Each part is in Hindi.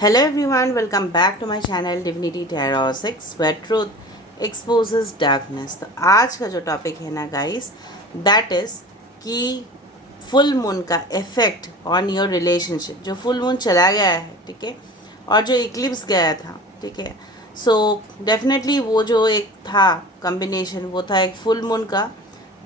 Hello everyone, welcome back to my channel Divinity Tarot 6 where truth exposes darkness। तो आज का जो टॉपिक है ना गाइस, दैट इज़ कि फुल मून का इफ़ेक्ट ऑन योर रिलेशनशिप। जो फुल मून चला गया है, ठीक है, और जो इक्लिप्स गया था, ठीक है, सो डेफिनेटली वो जो एक था कॉम्बिनेशन, वो था एक फुल मून का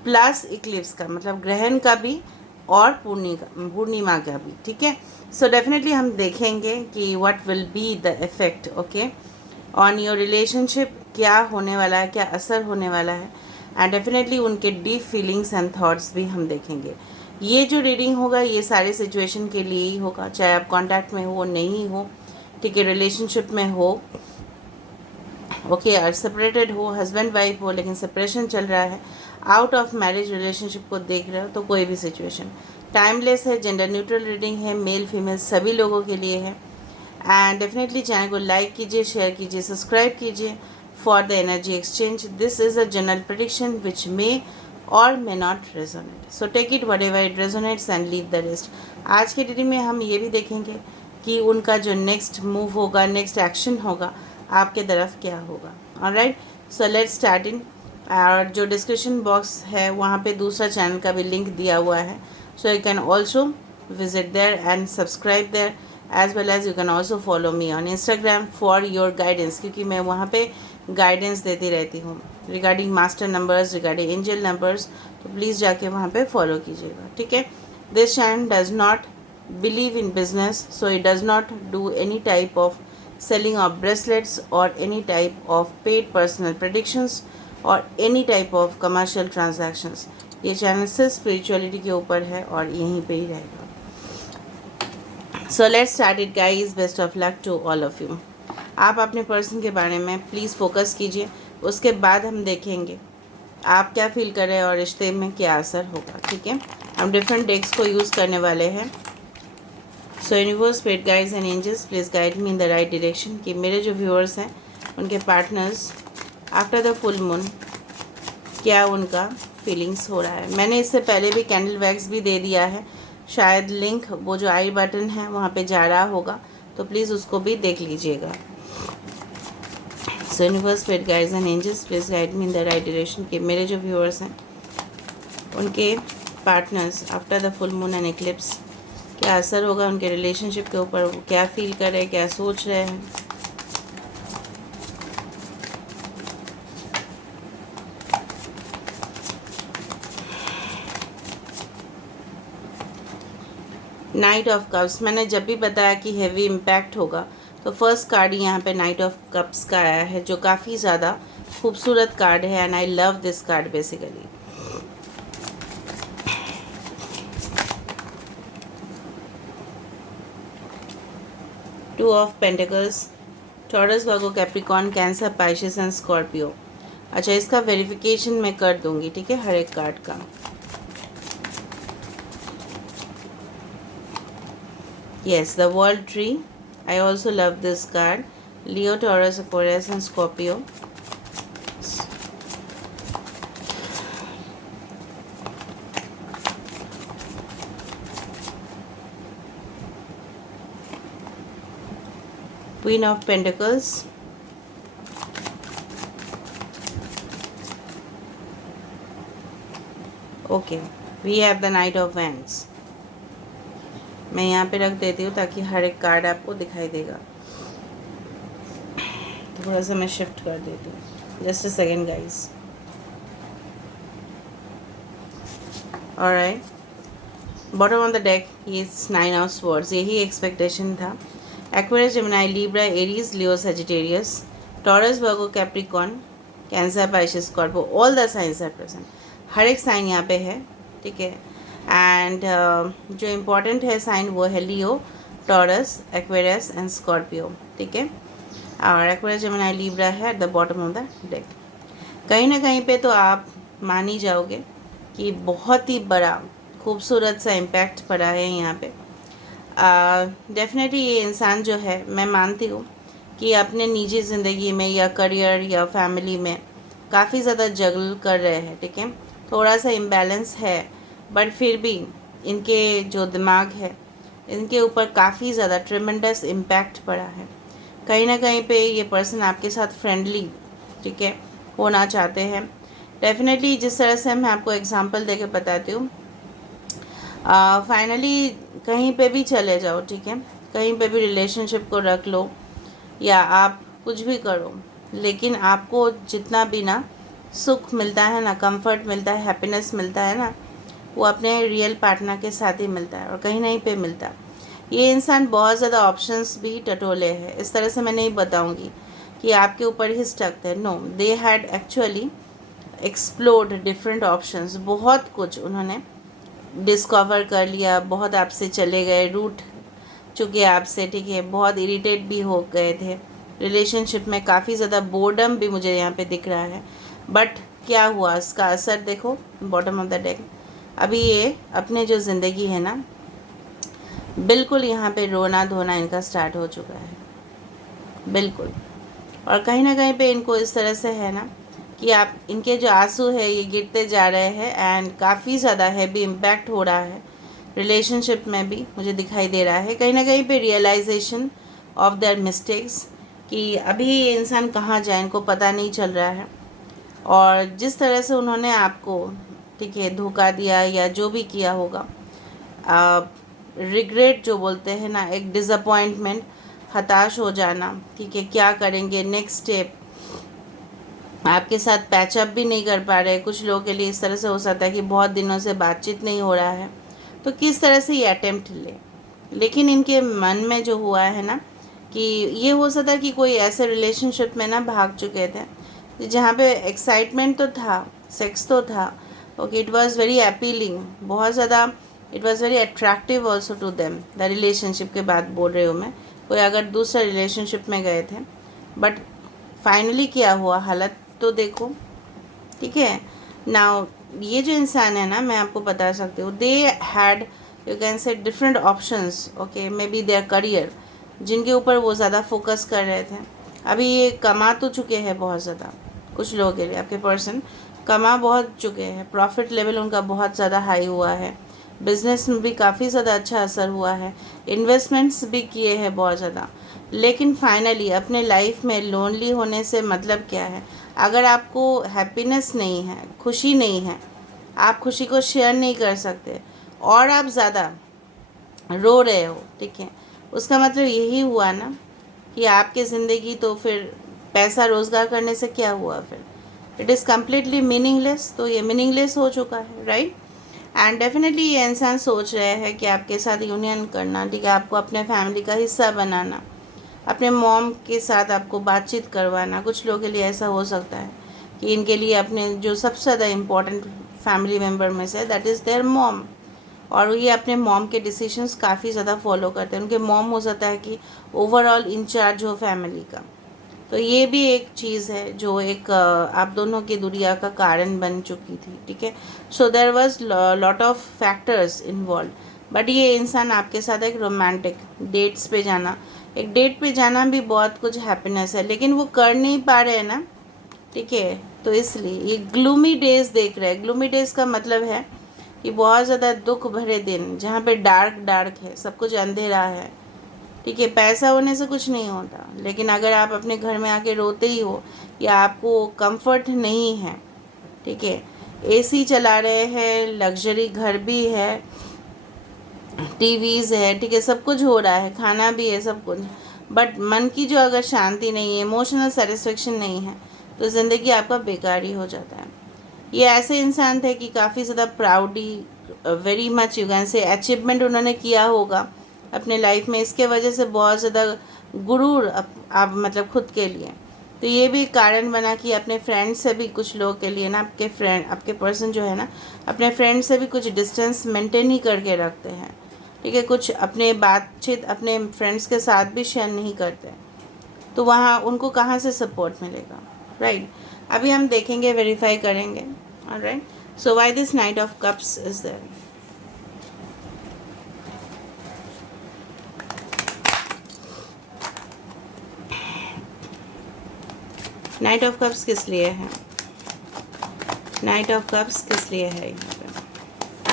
प्लस इक्लिप्स का, मतलब ग्रहण का भी और पूर्णिमा का भी, ठीक है। सो डेफिनेटली हम देखेंगे कि what will be the effect, okay, on your relationship. क्या होने वाला है, क्या असर होने वाला है, एंड डेफिनेटली उनके डीप फीलिंग्स एंड थॉट्स भी हम देखेंगे। ये जो रीडिंग होगा ये सारे सिचुएशन के लिए ही होगा, चाहे आप कॉन्टैक्ट में हो नहीं हो, ठीक है, रिलेशनशिप में हो, ओके, और सेपरेटेड हो, हस्बैंड वाइफ हो लेकिन सेपरेशन चल रहा है, आउट ऑफ मैरिज रिलेशनशिप को देख रहे हो, तो कोई भी सिचुएशन टाइमलेस है, जेंडर न्यूट्रल रीडिंग है, मेल फीमेल सभी लोगों के लिए है। एंड डेफिनेटली चैनल को लाइक कीजिए, शेयर कीजिए, सब्सक्राइब कीजिए for the energy exchange. This is a general prediction which may or may not resonate, so take it whatever it resonates and leave the rest. आज की रीडिंग में हम ये भी देखेंगे कि उनका जो नेक्स्ट मूव होगा, नेक्स्ट एक्शन होगा, आपके तरफ क्या होगा। Alright, so let's start in. और जो डिस्क्रिप्शन बॉक्स है वहाँ पे दूसरा चैनल का भी लिंक दिया हुआ है, so you can also visit there and subscribe there, as well as you can also follow me on Instagram for your guidance, क्योंकि मैं वहाँ पे गाइडेंस देती रहती हूँ regarding master numbers, regarding angel numbers, तो प्लीज़ जाके वहाँ पे फॉलो कीजिएगा, ठीक है। This channel does not believe in business, so it does not do any type of selling of bracelets or any type of paid personal predictions or any type of commercial transactions। ये चैनल सिर्फ स्पिरिचुअलिटी के ऊपर है और यहीं पे ही रहेगा। So let's start it guys, best of luck to all of you. आप अपने पर्सन के बारे में प्लीज़ फोकस कीजिए, उसके बाद हम देखेंगे आप क्या फील कर रहे हैं और रिश्ते में क्या असर होगा, ठीक है। हम डिफरेंट डेक्स को यूज़ करने वाले हैं। So universe, spirit guides and angels, please guide me in the right direction कि मेरे जो व्यूअर्स हैं उनके partners after the full moon क्या उनका फीलिंग्स हो रहा है। मैंने इससे पहले भी कैंडल वैक्स भी दे दिया है, शायद लिंक वो जो आई बटन है वहाँ पे जा रहा होगा, तो प्लीज़ उसको भी देख लीजिएगा। So universe, spirit guides and angels, please guide me in the right direction कि मेरे जो व्यूअर्स हैं उनके partners after the full moon and eclipse क्या असर होगा उनके रिलेशनशिप के ऊपर, वो क्या फील कर रहे हैं, क्या सोच रहे हैं। नाइट ऑफ कप्स, मैंने जब भी बताया कि हेवी इम्पैक्ट होगा, तो फर्स्ट कार्ड यहाँ पे नाइट ऑफ कप्स का आया है, जो काफ़ी ज़्यादा खूबसूरत कार्ड है and I love this card basically. Two of pentacles, taurus, Virgo, Capricorn, Cancer, Pisces and Scorpio. अच्छा, इसका वेरिफिकेशन मैं कर दूंगी, ठीक है, हर एक कार्ड का। Yes, the World Tree. I also love this card. Leo, Taurus, Aquarius and Scorpio. Queen of Pentacles. Okay, we have the Knight of Wands. मैं यहाँ पे रख देती हूँ ताकि हर एक कार्ड आपको दिखाई देगा। थोड़ा सा मैं शिफ्ट कर देती हूँ, just a second guys. Alright, bottom of the deck is 9 of swords, यही एक्सपेक्टेशन था। Aquarius, Gemini, Libra, Aries, Leo, Sagittarius, Taurus, Virgo, Capricorn, Cancer, Pisces, Scorpio, all the signs are present. हर एक साइन यहाँ पे है, ठीक है। एंड जो इम्पोर्टेंट है साइन वो है लियो, टॉरस, एक्वेरियस एंड स्कॉर्पियो, ठीक है। और एक्वेरियस, जेमिनी, लिब्रा है at the bottom of the deck. कहीं ना कहीं पे तो आप मान ही जाओगे कि बहुत ही बड़ा खूबसूरत सा इम्पैक्ट पड़ा है यहाँ पे। डेफिनेटली ये इंसान जो है, मैं मानती हूँ कि अपने निजी ज़िंदगी में या करियर या फैमिली में काफ़ी ज़्यादा जगल कर रहे हैं, ठीक है। थोड़ा सा इम्बैलेंस है, बट फिर भी इनके जो दिमाग है इनके ऊपर काफ़ी ज़्यादा ट्रिमेंडस इम्पैक्ट पड़ा है। कहीं ना कहीं पे ये पर्सन आपके साथ फ्रेंडली, ठीक है, होना चाहते हैं। डेफिनेटली जिस तरह से मैं आपको एग्जांपल देके बताती हूँ, फाइनली कहीं पे भी चले जाओ, ठीक है, कहीं पे भी रिलेशनशिप को रख लो या आप कुछ भी करो, लेकिन आपको जितना भी ना सुख मिलता है ना, कंफर्ट मिलता है, हैप्पीनेस मिलता है ना, वो अपने रियल पार्टनर के साथ ही मिलता है और कहीं नहीं पे मिलता। ये इंसान बहुत ज़्यादा ऑप्शंस भी टटोले हैं, इस तरह से मैं नहीं बताऊंगी कि आपके ऊपर ही स्टक थे। No, they had actually explored different options. बहुत कुछ उन्होंने डिस्कवर कर लिया, बहुत आपसे चले गए, रूठ चुके आपसे, ठीक है, बहुत इरिटेट भी हो गए थे रिलेशनशिप में, काफ़ी ज़्यादा बोर्डम भी मुझे यहाँ पे दिख रहा है। बट क्या हुआ, इसका असर देखो बॉटम ऑफ द डेक। अभी ये अपने जो ज़िंदगी है ना, बिल्कुल यहाँ पे रोना धोना इनका स्टार्ट हो चुका है, बिल्कुल। और कहीं ना कहीं पे इनको इस तरह से है ना कि आप इनके जो आंसू है ये गिरते जा रहे हैं एंड काफ़ी ज़्यादा हैवी इम्पैक्ट हो रहा है रिलेशनशिप में भी, मुझे दिखाई दे रहा है। कहीं ना कहीं पे रियलाइजेशन ऑफ देयर मिस्टेक्स कि अभी ये इंसान कहाँ जाए इनको पता नहीं चल रहा है। और जिस तरह से उन्होंने आपको, ठीक है, धोखा दिया या जो भी किया होगा, रिग्रेट जो बोलते हैं ना, एक डिसअपॉइंटमेंट, हताश हो जाना, ठीक है, क्या करेंगे नेक्स्ट स्टेप, आपके साथ पैचअप भी नहीं कर पा रहे। कुछ लोगों के लिए इस तरह से हो सकता है कि बहुत दिनों से बातचीत नहीं हो रहा है, तो किस तरह से ये अटेम्प्ट ले। लेकिन इनके मन में जो हुआ है ना कि ये हो सकता है कि कोई ऐसे रिलेशनशिप में ना भाग चुके थे जहाँ पे एक्साइटमेंट तो था, सेक्स तो था, okay, it was very appealing, बहुत ज़्यादा, it was very attractive also to them. The relationship के बात बोल रही हूँ मैं, कोई अगर दूसरे रिलेशनशिप में गए थे, बट फाइनली क्या हुआ, हालत तो देखो, ठीक है। नाउ ये जो इंसान है ना, मैं आपको बता सकती हूँ, दे हैड, यू कैन से, different options, okay, may be their career, जिनके ऊपर वो ज़्यादा फोकस कर रहे थे। अभी ये कमा तो चुके हैं बहुत ज़्यादा, कुछ लोगों के लिए आपके पर्सन कमा बहुत चुके हैं, प्रॉफिट लेवल उनका बहुत ज़्यादा हाई हुआ है, बिजनेस में भी काफ़ी ज़्यादा अच्छा असर हुआ है, इन्वेस्टमेंट्स भी किए हैं बहुत ज़्यादा। लेकिन फाइनली अपने लाइफ में लोनली होने से मतलब क्या है, अगर आपको हैप्पीनेस नहीं है, खुशी नहीं है, आप खुशी को शेयर नहीं कर सकते और आप ज़्यादा रो रहे हो, ठीक है, उसका मतलब यही हुआ ना कि आपकी ज़िंदगी तो फिर पैसा रोज़गार करने से क्या हुआ, फिर इट इज़ कम्प्लीटली मीनिंगलेस। तो ये मीनिंगलेस हो चुका है, राइट। एंड डेफिनेटली ये इंसान सोच रहे हैं कि आपके साथ यूनियन करना, ठीक है, आपको अपने फैमिली का हिस्सा बनाना, अपने मॉम के साथ आपको बातचीत करवाना। कुछ लोगों के लिए ऐसा हो सकता है कि इनके लिए अपने जो सबसे ज़्यादा इम्पोर्टेंट फैमिली मेम्बर में say that is there mom, और ये अपने मॉम के डिसीजंस काफ़ी ज़्यादा फॉलो करते हैं। उनके मॉम हो सकता है कि ओवरऑल इंचार्ज हो फैमिली का। तो ये भी एक चीज़ है जो एक आप दोनों की दूरिया का कारण बन चुकी थी, ठीक है। So there was lot of factors involve, but ये इंसान आपके साथ एक रोमांटिक डेट्स पे जाना, एक डेट पे जाना भी बहुत कुछ हैप्पीनेस है, लेकिन वो कर नहीं पा रहे हैं ना, ठीक है। तो इसलिए ये ग्लूमी डेज देख रहे हैं। ग्लूमी डेज का मतलब है कि बहुत ज़्यादा दुख भरे दिन, जहाँ पे डार्क डार्क है, सब कुछ अंधेरा है, ठीक है। पैसा होने से कुछ नहीं होता, लेकिन अगर आप अपने घर में आके रोते ही हो या आपको कंफर्ट नहीं है, ठीक है, एसी चला रहे हैं, लग्जरी घर भी है, टीवीज़ है, ठीक है, सब कुछ हो रहा है, खाना भी है, सब कुछ, बट मन की जो अगर शांति नहीं है, इमोशनल सेटिस्फेक्शन नहीं है, तो ज़िंदगी आपका बेकार ही हो जाता है। ये ऐसे इंसान थे कि काफ़ी ज़्यादा proudly, very much you can say, achievement उन्होंने किया होगा अपने लाइफ में, इसके वजह से बहुत ज़्यादा गुरूर आप मतलब खुद के लिए। तो ये भी कारण बना कि अपने फ्रेंड से भी, कुछ लोगों के लिए ना, आपके फ्रेंड, आपके पर्सन जो है ना, अपने फ्रेंड से भी कुछ डिस्टेंस मेंटेन ही करके रखते हैं, ठीक है। कुछ अपने बातचीत अपने फ्रेंड्स के साथ भी शेयर नहीं करते, तो वहाँ उनको कहाँ से सपोर्ट मिलेगा, राइट। अभी हम देखेंगे, वेरीफाई करेंगे, alright. So why this knight of cups is there. Knight of cups किस लिए है, नाइट ऑफ कप्स किस लिए है यहाँ पे,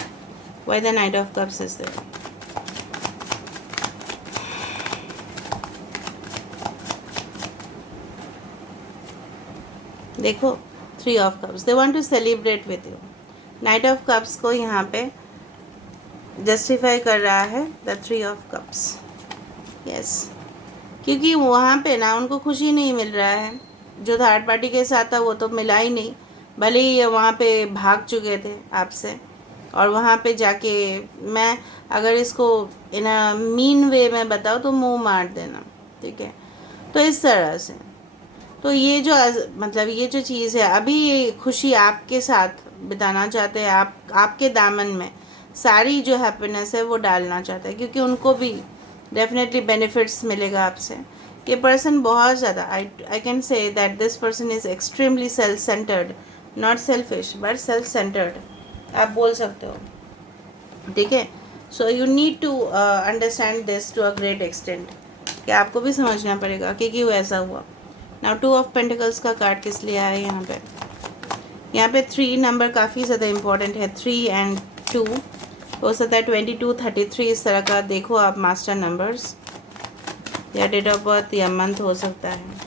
why the knight of cups is there. देखो 3 of cups, they want to celebrate with you. Knight of cups को यहाँ पे जस्टिफाई कर रहा है द 3 ऑफ कप्स। यस, क्योंकि वहाँ पे ना उनको खुशी नहीं मिल रहा है। जो थर्ड पार्टी के साथ था वो तो मिला ही नहीं, भले ही ये वहाँ पे भाग चुके थे आपसे, और वहाँ पे जाके, मैं अगर इसको इन अ मीन वे में बताऊँ तो मुंह मार देना, ठीक है। तो इस तरह से, तो ये जो मतलब ये जो चीज़ है, अभी ये खुशी आपके साथ बिताना चाहते हैं, आपके दामन में सारी जो हैप्पीनेस है वो डालना चाहते हैं, क्योंकि उनको भी डेफिनेटली बेनिफिट्स मिलेगा आपसे। ये पर्सन बहुत ज़्यादा, I can say that this person is extremely self centred, not selfish but self centred आप बोल सकते हो, ठीक है। So you need to understand this to a great extent, कि आपको भी समझना पड़ेगा कि क्यों ऐसा हुआ। नाउ 2 ऑफ पेंटिकल्स का कार्ड किस लिए आया है यहाँ पे? यहाँ पे 3 नंबर काफ़ी ज़्यादा इम्पोर्टेंट है, 3 एंड 2 हो सकता है, 22, 33 इस तरह का देखो आप मास्टर नंबर्स, या डेट ऑफ बर्थ या मंथ हो सकता है।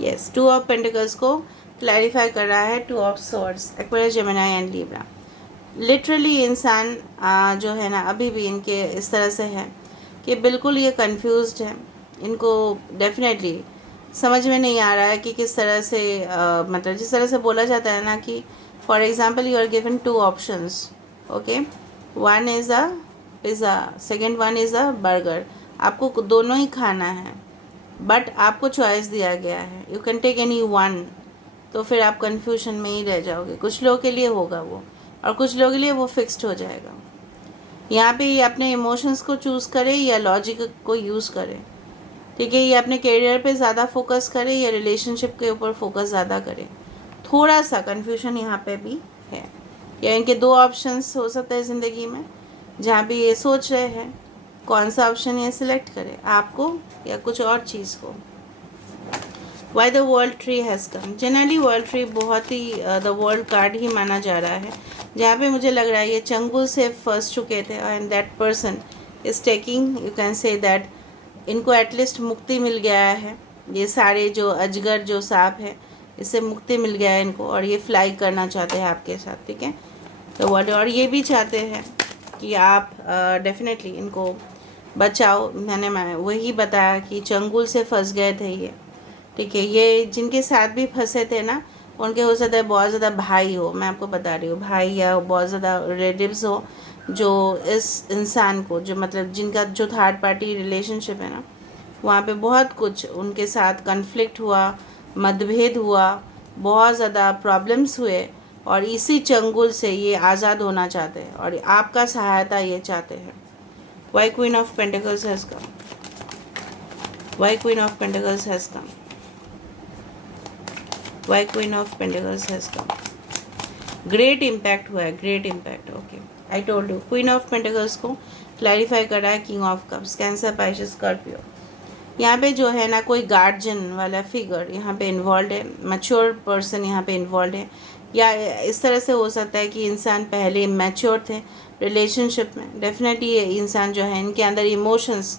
यस, 2 ऑफ पेंटिकल्स को क्लैरिफाई कर रहा है 2 of swords, Aquarius, Gemini and Libra. Literally इंसान जो है ना अभी भी इनके इस तरह से है कि बिल्कुल ये कंफ्यूज्ड है, इनको डेफिनेटली समझ में नहीं आ रहा है कि किस तरह से मतलब जिस तरह से बोला जाता है ना कि for example you are given 2 options, okay, one is a pizza, second one is a burger, आपको दोनों ही खाना है, बट आपको चॉइस दिया गया है, you can take any one, तो फिर आप कन्फ्यूजन में ही रह जाओगे। कुछ लोगों के लिए होगा वो, और कुछ लोगों के लिए वो फिक्स्ड हो जाएगा। यहाँ पे ये अपने इमोशंस को चूज़ करे या लॉजिक को यूज़ करे, ठीक है। ये अपने करियर पे ज़्यादा फोकस करे या रिलेशनशिप के ऊपर फोकस ज़्यादा करे, थोड़ा सा कन्फ्यूजन यहाँ पे भी है। या इनके 2 ऑप्शंस हो सकते हैं ज़िंदगी में, जहाँ पे ये सोच रहे हैं कौन सा ऑप्शन ये सिलेक्ट करे, आपको या कुछ और चीज़ को। Why the world tree has come, generally world tree बहुत ही द वर्ल्ड कार्ड ही माना जा रहा है, जहाँ पे मुझे लग रहा है ये चंगुल से फंस चुके थे, and that person is taking, you can say that इनको एटलीस्ट मुक्ति मिल गया है। ये सारे जो अजगर जो सांप है इससे मुक्ति मिल गया है इनको, और ये फ्लाई करना चाहते हैं आपके साथ, ठीक है। तो वर्ल्ड, और ये भी चाहते हैं कि आप डेफिनेटली इनको बचाओ। मैं वही बताया कि चंगुल से फंस गए थे ये, ठीक है। ये जिनके साथ भी फंसे थे ना, उनके हो सकता है बहुत ज़्यादा भाई हो, मैं आपको बता रही हूँ, भाई या बहुत ज़्यादा रिलेटिव्स हो, जो इस इंसान को, जो मतलब जिनका जो थर्ड पार्टी रिलेशनशिप है ना, वहाँ पे बहुत कुछ उनके साथ कन्फ्लिक्ट हुआ, मतभेद हुआ, बहुत ज़्यादा प्रॉब्लम्स हुए, और इसी चंगुल से ये आज़ाद होना चाहते हैं, और आपका सहायता ये चाहते हैं। Why queen of pentacles has come, why queen of pentacles has come, why queen of pentacles has come. Great impact हुआ है, great impact, okay, I told you. Queen of pentacles को क्लैरिफाई कर रहा है king of cups, Cancer, Pisces, Scorpio. यहाँ पे जो है ना कोई गार्जियन वाला फिगर यहाँ पे इन्वॉल्व है, मैच्योर पर्सन यहाँ पे इन्वॉल्व है, या इस तरह से हो सकता है कि इंसान पहले मैच्योर थे रिलेशनशिप में। डेफिनेटली ये इंसान जो है, इनके अंदर इमोशंस,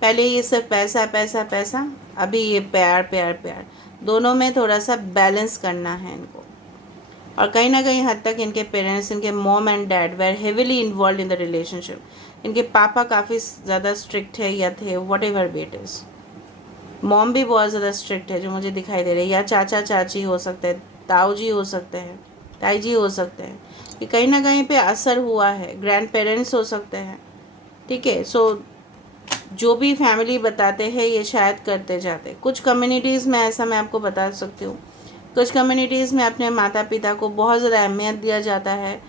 पहले ये सब पैसा पैसा पैसा, अभी ये प्यार प्यार प्यार, दोनों में थोड़ा सा बैलेंस करना है इनको। और कहीं ना कहीं हद तक इनके पेरेंट्स, इनके mom and dad were heavily involve in the relationship. इनके पापा काफ़ी ज़्यादा स्ट्रिक्ट है या थे, whatever bet is. Mom भी बहुत ज़्यादा स्ट्रिक्ट है जो मुझे दिखाई दे रही है, या चाचा चाची हो सकते हैं, ताऊ जी हो सकते हैं, ताई जी हो सकते हैं, कि कहीं ना कहीं पे असर हुआ है, ग्रैंड पेरेंट्स हो सकते हैं, ठीक है। सो जो भी फैमिली बताते हैं ये शायद करते जाते। कुछ कम्युनिटीज़ में ऐसा मैं आपको बता सकती हूँ, कुछ कम्युनिटीज़ में अपने माता पिता को बहुत ज़्यादा अहमियत दिया जाता है।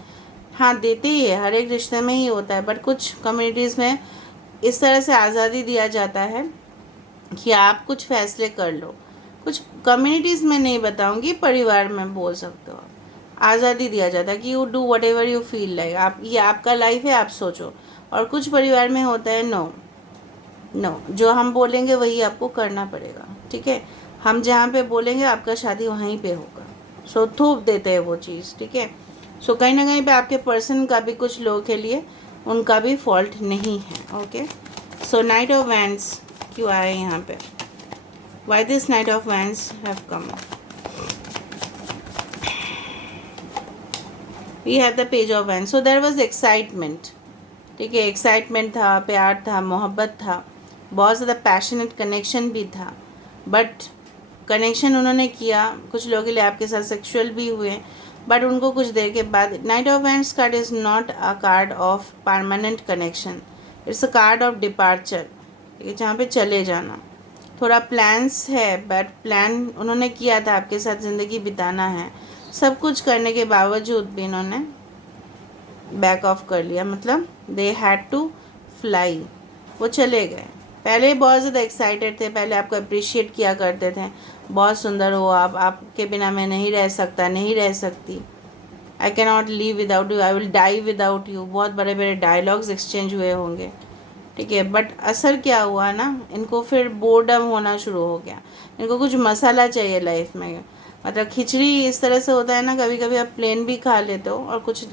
हाँ, देते ही है, हर एक रिश्ते में ही होता है, बट कुछ कम्युनिटीज़ में इस तरह से आज़ादी दिया जाता है कि आप कुछ फैसले कर लो। कुछ कम्युनिटीज़ में नहीं बताऊंगी, परिवार में बोल सकते हो, आज़ादी दिया जाता है कि you do what ever you feel like, आप, ये आपका लाइफ है, आप सोचो। और कुछ परिवार में होता है नो नो, जो हम बोलेंगे वही आपको करना पड़ेगा, ठीक है। हम जहाँ पे बोलेंगे आपका शादी वहीं पे होगा। थोप देते हैं वो चीज़, ठीक है। कहीं ना कहीं पे आपके पर्सन का भी कुछ लोगों के लिए उनका भी फॉल्ट नहीं है। Okay, so knight of wands क्यों आए यहाँ पे, why this knight of wands have come. We have the page of wands, so there was excitement, ठीक है, एक्साइटमेंट था, प्यार था, मोहब्बत था, बहुत ज़्यादा पैशनेट कनेक्शन भी था। बट कनेक्शन उन्होंने किया, कुछ लोगों के लिए आपके साथ सेक्सुअल भी हुए, बट उनको कुछ देर के बाद, night of wands card is not a card of permanent connection, it's a card of departure, ठीक है, जहाँ पे चले जाना। थोड़ा प्लान्स है, बट प्लान उन्होंने किया था आपके साथ ज़िंदगी बिताना है, सब कुछ करने के बावजूद भी इन्होंने बैक ऑफ कर लिया, मतलब दे हैड टू फ्लाई, वो चले गए। पहले बहुत ज़्यादा एक्साइटेड थे, पहले आपको अप्रिशिएट किया करते थे, बहुत सुंदर हो आप, आपके बिना मैं नहीं रह सकता, नहीं रह सकती, I can not live without you, I will die without you, बहुत बड़े बड़े डायलॉग्स एक्सचेंज हुए होंगे, ठीक है। बट असर क्या हुआ ना, इनको फिर बोर्डम होना शुरू हो गया, इनको कुछ मसाला चाहिए लाइफ में। मतलब खिचड़ी इस तरह से होता है ना, कभी कभी आप प्लेन भी खा लेते हो, और कुछ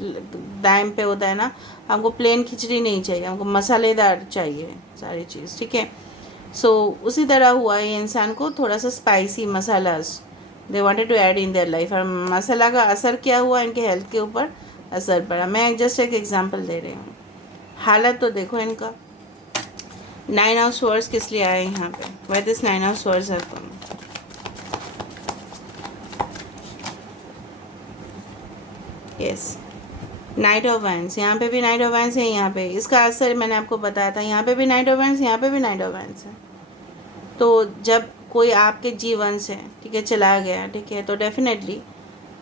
टाइम पे होता है ना, हमको प्लेन खिचड़ी नहीं चाहिए, हमको मसालेदार चाहिए सारी चीज़, ठीक है। सो उसी तरह हुआ ये इंसान को, थोड़ा सा spicy masalas they wanted to add in their life, और मसाला का असर क्या हुआ, इनके हेल्थ के ऊपर असर पड़ा। मैं जस्ट एक एग्जांपल दे रही हूँ, हालत तो देखो इनका। 9 ऑफ स्वर्ड्स किस लिए आए यहाँ पे, why this 9 of swords have come. Yes, night of wands, यहाँ पे भी नाइट ऑफ वैंड्स है, यहाँ पे इसका असर मैंने आपको बताया था, यहाँ पे भी नाइट ऑफ वैंड्स, यहाँ पे भी नाइट ऑफ वैंड्स है। तो जब कोई आपके जीवन से, ठीक है, चला गया, ठीक है, तो डेफिनेटली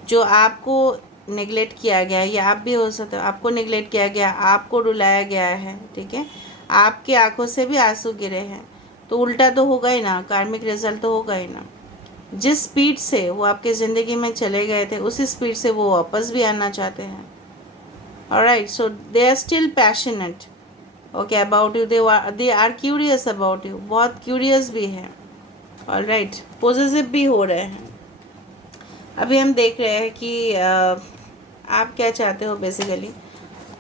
जो आपको नेगलेक्ट किया गया, या आप भी हो सकते हो, आपको नेगलेक्ट किया गया, आपको रुलाया गया है, ठीक है, आपकी आंखों से भी आंसू गिरे हैं, तो उल्टा तो होगा ही ना, कार्मिक रिजल्ट तो होगा ही ना। जिस स्पीड से वो आपके ज़िंदगी में चले गए थे, उसी स्पीड से वो वापस भी आना चाहते हैं। Alright, so they are still passionate, okay, about you, they are curious about you, बहुत क्यूरियस भी है। ऑलराइट, पॉजिटिव भी हो रहे हैं। अभी हम देख रहे हैं कि आप क्या चाहते हो बेसिकली,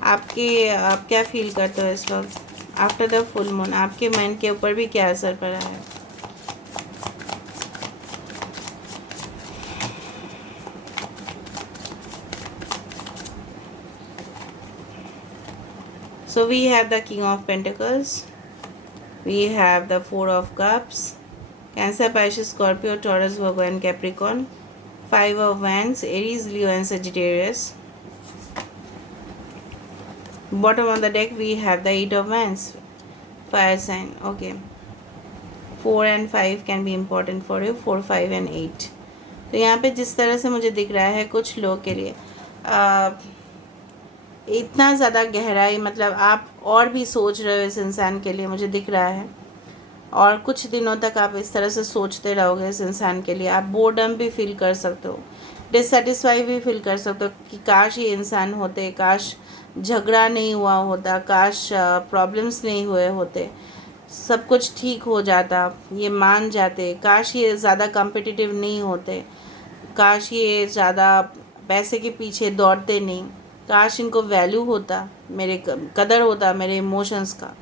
आप क्या फील करते हो इस वक्त आफ्टर द फुल मून, आपके मन के ऊपर भी क्या असर पड़ा है। So we have the King of Pentacles, we have the Four of Cups, Cancer, Pisces, Scorpio, Taurus, Virgo and Capricorn, Five of Wands, Aries, Leo and Sagittarius. Bottom of the deck we have the Eight of Wands, fire sign. Okay, 4 and 5 can be important for you, 4, 5 and 8. तो यहाँ पे जिस तरह से मुझे दिख रहा है, कुछ लोग के लिए इतना ज़्यादा गहराई, मतलब आप और भी सोच रहे हो इस इंसान के लिए, मुझे दिख रहा है, और कुछ दिनों तक आप इस तरह से सोचते रहोगे इस इंसान के लिए। आप बोर्डम भी फील कर सकते हो, डिससेटिस्फाई भी फील कर सकते हो कि काश ये इंसान होते, काश झगड़ा नहीं हुआ होता, काश प्रॉब्लम्स नहीं हुए होते, सब कुछ ठीक हो जाता, ये मान जाते, काश ये ज़्यादा कॉम्पिटिटिव नहीं होते, काश ये ज़्यादा पैसे के पीछे दौड़ते नहीं, काश इनको वैल्यू होता, मेरे कदर होता मेरे इमोशंस का,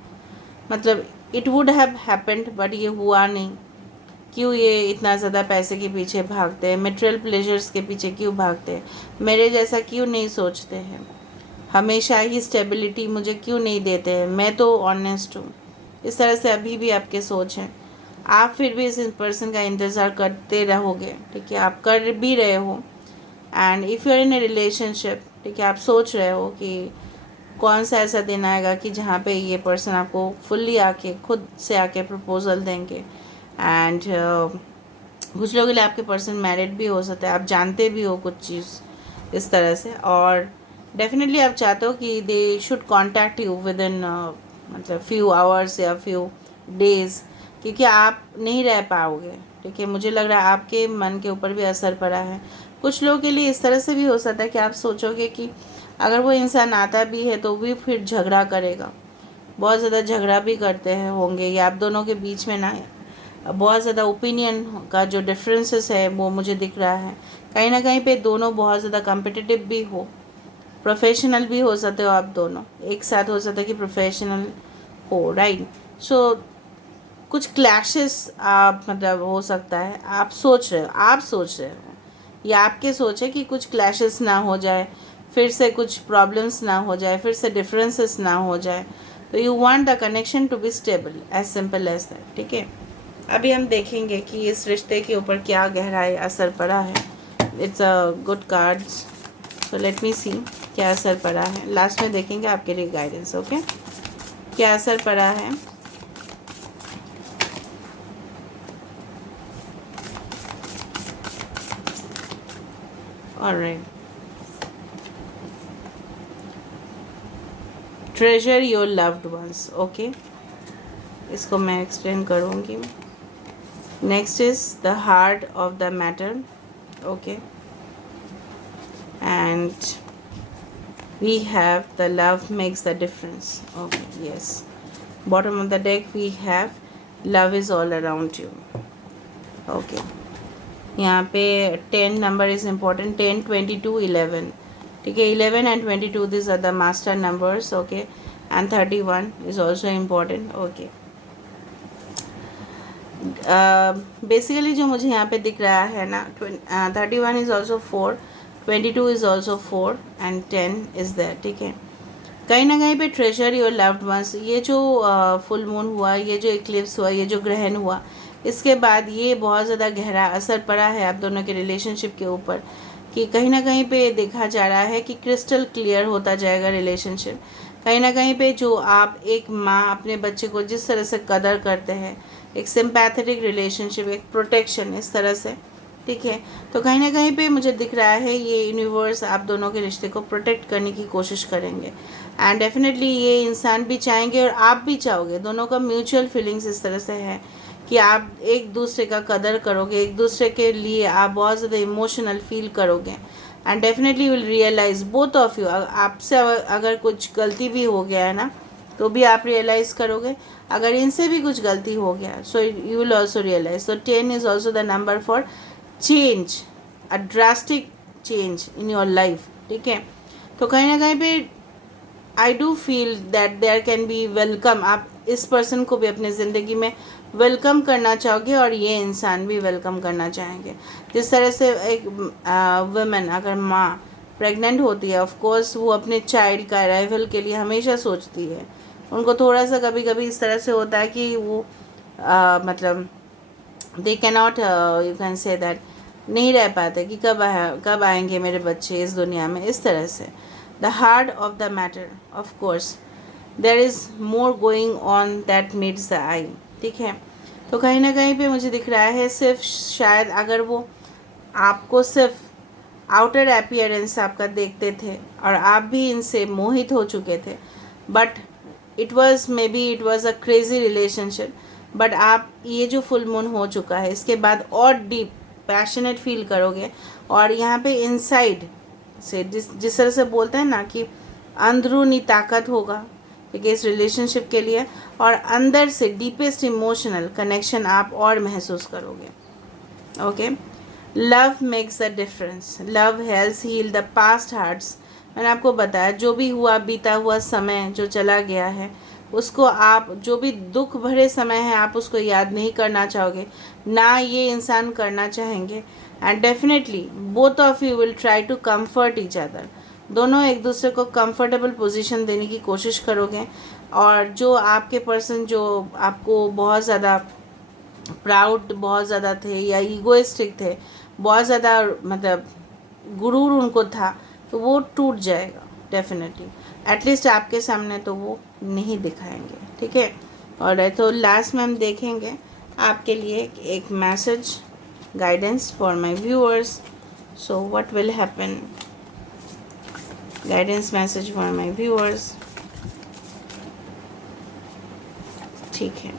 मतलब it would have happened, but ये हुआ नहीं। क्यों ये इतना ज़्यादा पैसे के पीछे भागते हैं, मटेरियल प्लेजर्स के पीछे क्यों भागते हैं, मेरे जैसा क्यों नहीं सोचते हैं, हमेशा ही स्टेबिलिटी मुझे क्यों नहीं देते हैं, मैं तो ऑनेस्ट हूँ। इस तरह से अभी भी आपके सोच हैं, आप फिर भी इस पर्सन का इंतज़ार करते रहोगे, ठीक है, आप कर भी रहे हो। And if you are in a relationship, ठीक है, आप सोच रहे हो कि कौन सा ऐसा दिन आएगा कि जहाँ पे ये पर्सन आपको फुल्ली आके, खुद से आके प्रपोजल देंगे। एंड कुछ लोगों के लिए आपके पर्सन मैरिड भी हो सकता है, आप जानते भी हो कुछ चीज़ इस तरह से, और डेफिनेटली आप चाहते हो कि they should contact you with in मतलब फ्यू आवर्स या फ्यू डेज़, क्योंकि आप नहीं रह पाओगे, ठीक है। मुझे लग रहा है आपके मन के ऊपर भी असर पड़ा है। कुछ लोगों के लिए इस तरह से भी हो सकता है कि आप सोचोगे कि अगर वो इंसान आता भी है तो भी फिर झगड़ा करेगा, बहुत ज़्यादा झगड़ा भी करते हैं होंगे, या आप दोनों के बीच में ना बहुत ज़्यादा ओपिनियन का जो डिफरेंसेस है वो मुझे दिख रहा है। कहीं ना कहीं पे दोनों बहुत ज़्यादा कॉम्पिटिटिव भी हो, प्रोफेशनल भी हो सकते हो आप दोनों, एक साथ हो सकता है कि प्रोफेशनल हो, राइट। सो कुछ क्लैशेस आप मतलब हो सकता है, आप सोच रहे हो या आपके सोच है कि कुछ क्लैशेस ना हो जाए, फिर से कुछ प्रॉब्लम्स ना हो जाए, फिर से डिफरेंसेस ना हो जाए। तो you want the connection to be stable, as simple as that, ठीक है। अभी हम देखेंगे कि इस रिश्ते के ऊपर क्या गहराई असर पड़ा है। It's a good cards, so let me see क्या असर पड़ा है। लास्ट में देखेंगे आपके लिए गाइडेंस, ओके, क्या असर पड़ा है। Alright, treasure your loved ones, okay, इसको मैं एक्सप्लेन करूँगी। Next is the heart of the matter, okay, and we have the love makes the difference, okay, yes. Bottom of the deck we have love is all around you, okay. यहाँ पे 10 नंबर इज़ इम्पॉर्टेंट, 10, 22, 11, ठीक है। 11 and 22 these are the master numbers, okay, and 31 is also important, okay। Basically जो मुझे यहाँ पे दिख रहा है ना, 31 is also 4, 22 is also 4 and 10 is there, ठीक है। कहीं ना कहीं पे ट्रेजर योर लव्ड वंस, ये जो फुल मून हुआ, ये जो इक्लिप्स हुआ, ये जो ग्रहण हुआ, इसके बाद ये बहुत ज़्यादा गहरा असर पड़ा है आप दोनों के रिलेशनशिप के ऊपर, कि कहीं ना कहीं पे देखा जा रहा है कि क्रिस्टल क्लियर होता जाएगा रिलेशनशिप। कहीं ना कहीं पे जो आप एक माँ अपने बच्चे को जिस तरह से कदर करते हैं, एक सिंपैथेटिक रिलेशनशिप, एक प्रोटेक्शन, इस तरह से, ठीक है। तो कहीं ना कहीं पे मुझे दिख रहा है ये यूनिवर्स आप दोनों के रिश्ते को प्रोटेक्ट करने की कोशिश करेंगे, एंड डेफिनेटली ये इंसान भी चाहेंगे और आप भी चाहोगे। दोनों का म्यूचुअल फीलिंग्स इस तरह से है कि आप एक दूसरे का कदर करोगे, एक दूसरे के लिए आप बहुत ज़्यादा इमोशनल फील करोगे, and definitely will realise both of you, आपसे अगर कुछ गलती भी हो गया है ना, तो भी आप रियलाइज़ करोगे, अगर इनसे भी कुछ गलती हो गया, so you will also realise. So 10 is also the number for change, a drastic change in your life, ठीक है। तो कहीं ना कहीं पे I do feel that there can be welcome, आप इस पर्सन को भी अपनी ज़िंदगी में वेलकम करना चाहोगे और ये इंसान भी वेलकम करना चाहेंगे। जिस तरह से एक वुमेन अगर माँ प्रेग्नेंट होती है, ऑफ कोर्स वो अपने चाइल्ड का अराइवल के लिए हमेशा सोचती है। उनको थोड़ा सा कभी कभी इस तरह से होता है कि वो मतलब they cannot, you can say that, नहीं रह पाते कि कब आएंगे मेरे बच्चे इस दुनिया में, इस तरह से। The heart of the matter, of course there is more going on that meets the eye, ठीक है। तो कहीं ना कहीं पे मुझे दिख रहा है सिर्फ शायद अगर वो आपको सिर्फ आउटर अपीयरेंस आपका देखते थे और आप भी इनसे मोहित हो चुके थे, but it was may be it was a crazy relationship, but आप ये जो फुल मून हो चुका है इसके बाद और डीप पैशनेट फील करोगे, और यहाँ पे इनसाइड से जिस तरह से बोलते हैं ना कि अंदरूनी ताकत होगा, ठीक है, इस रिलेशनशिप के लिए, और अंदर से डीपेस्ट इमोशनल कनेक्शन आप और महसूस करोगे, okay. Love makes a difference, love helps heal the past hearts. मैंने आपको बताया जो भी हुआ, बीता हुआ समय जो चला गया है, उसको आप, जो भी दुख भरे समय है, आप उसको याद नहीं करना चाहोगे, ना ये इंसान करना चाहेंगे, and definitely both of you will try to comfort each other. दोनों एक दूसरे को कंफर्टेबल पोजीशन देने की कोशिश करोगे, और जो आपके पर्सन जो आपको बहुत ज़्यादा प्राउड बहुत ज़्यादा थे या ईगोइस्टिक थे, बहुत ज़्यादा मतलब गुरूर उनको था, तो वो टूट जाएगा डेफिनेटली, एटलीस्ट आपके सामने तो वो नहीं दिखाएंगे, ठीक है। और तो लास्ट में हम देखेंगे आपके लिए एक message guidance for my viewers. So what will happen, guidance message for my viewers, ठीक है।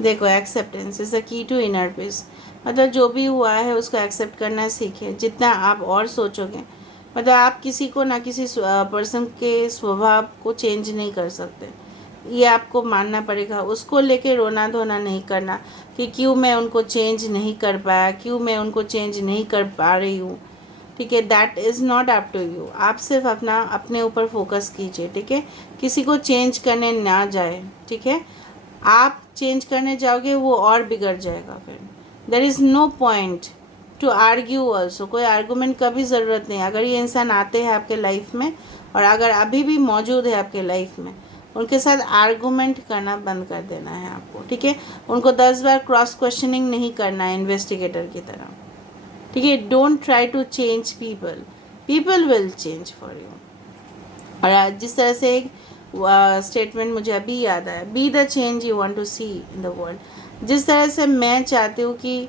देखो, acceptance is the key to inner peace, मतलब जो भी हुआ है उसको एक्सेप्ट करना सीखें। जितना आप और सोचोगे, मतलब आप किसी को ना किसी पर्सन के स्वभाव को चेंज नहीं कर सकते, ये आपको मानना पड़ेगा। उसको लेके रोना धोना नहीं करना कि क्यों मैं उनको चेंज नहीं कर पाया, क्यों मैं उनको चेंज नहीं कर पा रही हूँ, ठीक है, that is not up to you. आप सिर्फ अपने ऊपर फोकस कीजिए, ठीक है, किसी को चेंज करने ना जाए, ठीक है। आप चेंज करने जाओगे वो और बिगड़ जाएगा फिर। There is no point to argue also, कोई आर्गूमेंट का भी ज़रूरत नहीं। अगर ये इंसान आते हैं आपके लाइफ में और अगर अभी भी मौजूद है आपके लाइफ में, उनके साथ आर्गूमेंट करना बंद कर देना है आपको, ठीक है। उनको 10 बार क्रॉस क्वेश्चनिंग नहीं करना है इन्वेस्टिगेटर की तरह, ठीक है। Don't try to change people, people will change for you. और आज जिस तरह से एक स्टेटमेंट मुझे अभी याद आया, be the change you want to see in the world. जिस तरह से मैं चाहती हूँ कि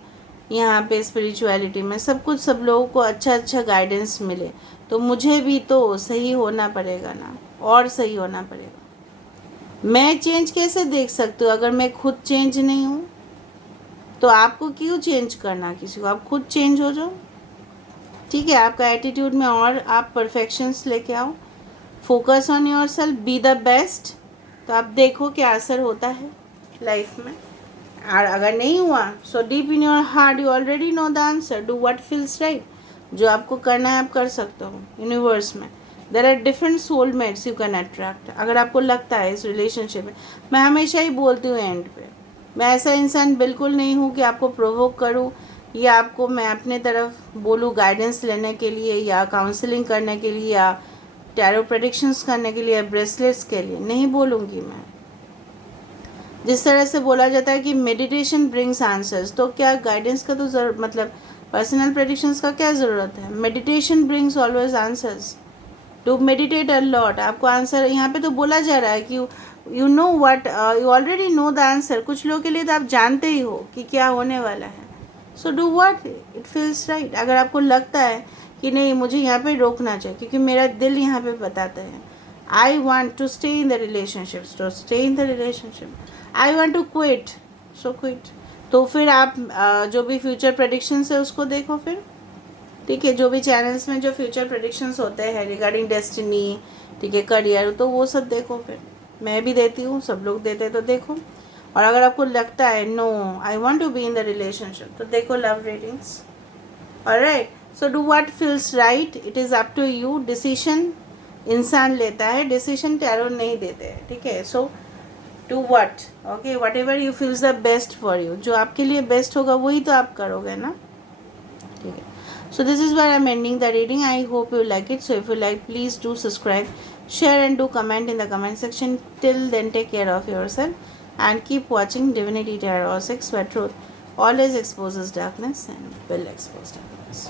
यहाँ पे स्पिरिचुअलिटी में सब कुछ सब लोगों को अच्छा गाइडेंस मिले, तो मुझे भी तो सही होना पड़ेगा ना, और सही होना पड़ेगा। मैं चेंज कैसे देख सकती हूँ अगर मैं खुद चेंज नहीं हूँ? तो आपको क्यों चेंज करना किसी को, आप खुद चेंज हो जाओ, ठीक है। आपका एटीट्यूड में और आप परफेक्शंस लेके आओ, focus on your self, be the best. तो आप देखो क्या असर होता है लाइफ में। और अगर नहीं हुआ, so deep in your heart you already know the answer, do what feels right. जो आपको करना है आप कर सकते हो। यूनिवर्स में there are different soulmates you can attract. अगर आपको लगता है इस रिलेशनशिप में, मैं हमेशा ही बोलती हूँ एंड पे, मैं ऐसा इंसान बिल्कुल नहीं हूँ कि आपको प्रोवोक करूँ या आपको मैं अपने तरफ बोलूँ गाइडेंस लेने के लिए या काउंसलिंग करने के लिए या टैरो प्रेडिक्शंस करने के लिए या ब्रेसलेट्स के लिए नहीं बोलूँगी मैं। जिस तरह से बोला जाता है कि मेडिटेशन ब्रिंग्स आंसर्स, तो क्या गाइडेंस का तो मतलब पर्सनल प्रेडिक्शंस का क्या ज़रूरत है? Meditation brings always answers. To meditate a lot, आपको आंसर यहाँ पे तो बोला जा रहा है कि you know what, you already know the answer. कुछ लोगों के लिए तो आप जानते ही हो कि क्या होने वाला है। सो do what it feels right. अगर आपको लगता है कि नहीं मुझे यहाँ पे रोकना चाहिए क्योंकि मेरा दिल यहाँ पे बताता है I want to stay in the relationship, तो stay in the relationship. I want to quit, so quit. तो फिर आप जो भी फ्यूचर प्रेडिक्शंस है उसको देखो फिर, ठीक है। जो भी चैनल्स में जो फ्यूचर प्रेडिक्शंस होते हैं रिगार्डिंग डेस्टिनी, ठीक है, करियर, तो वो सब देखो फिर। मैं भी देती हूँ, सब लोग देते हैं, तो देखो। और अगर आपको लगता है no I want to be in the relationship, तो देखो love readings. Alright, so do what feels right, it is up to you. Decision इंसान लेता है, डिसीजन टैरो नहीं देते हैं, ठीक है। सो do what, okay, what ever you feels the best for you. जो आपके लिए बेस्ट होगा वही तो आप करोगे ना, ठीक है। So this is where I'm ending the reading. I hope you like it. So if you like, please do subscribe, share and do comment in the comment section. Till then, take care of yourself and keep watching Divinity Tarot 6, where truth always exposes darkness and will expose darkness.